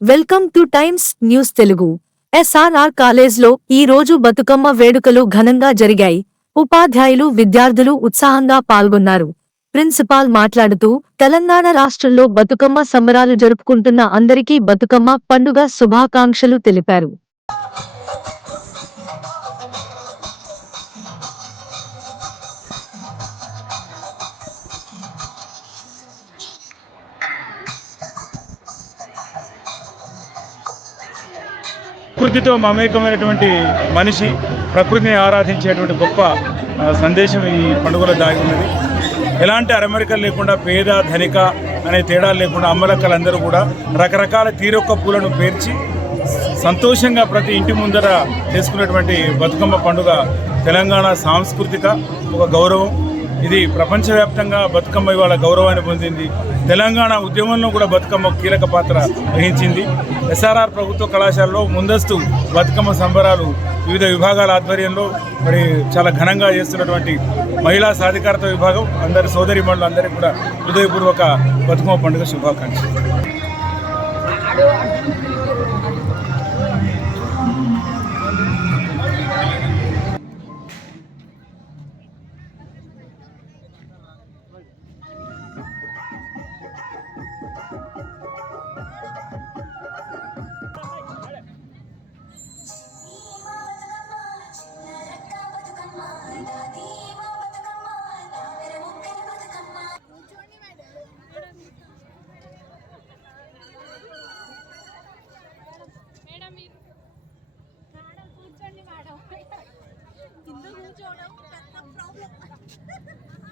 Welcome to Times News Telugu. SRR కాలేజ్లో ఈ రోజు బతుకమ్మ వేడుకలు ఘనంగా జరిగాయి. ఉపాధ్యాయులు విద్యార్థులు ఉత్సాహంగా పాల్గొన్నారు. ప్రిన్సిపాల్ మాట్లాడుతూ తెలంగాణ రాష్ట్రంలో బతుకమ్మ సంబరాలు జరుపుకుంటున్న అందరికీ బతుకమ్మ పండుగ శుభాకాంక్షలు తెలిపారు. ప్రకృతితో మమేకమైనటువంటి మనిషి ప్రకృతిని ఆరాధించేటువంటి గొప్ప సందేశం ఈ పండుగలో దాగి ఉన్నది. ఎలాంటి అరమరికలు లేకుండా పేద ధనిక అనే తేడాలు లేకుండా అమ్మలక్కలందరూ కూడా రకరకాల తీరొక్క పూలను పేర్చి సంతోషంగా ప్రతి ఇంటి ముందర చేసుకున్నటువంటి బతుకమ్మ పండుగ తెలంగాణ సాంస్కృతిక ఒక గౌరవం. ఇది ప్రపంచవ్యాప్తంగా బతుకమ్మ ఇవాళ గౌరవాన్ని పొందింది. తెలంగాణ ఉద్యమంలో కూడా బతుకమ్మ కీలక పాత్ర వహించింది. ఎస్ఆర్ఆర్ ప్రభుత్వ కళాశాలలో ముందస్తు బతుకమ్మ సంబరాలు వివిధ విభాగాల ఆధ్వర్యంలో మరి చాలా ఘనంగా చేస్తున్నటువంటి మహిళా సాధికారత విభాగం అందరి సోదరి మండలు అందరికీ కూడా హృదయపూర్వక బతుకమ్మ పండుగ శుభాకాంక్షలు. Ha ha ha!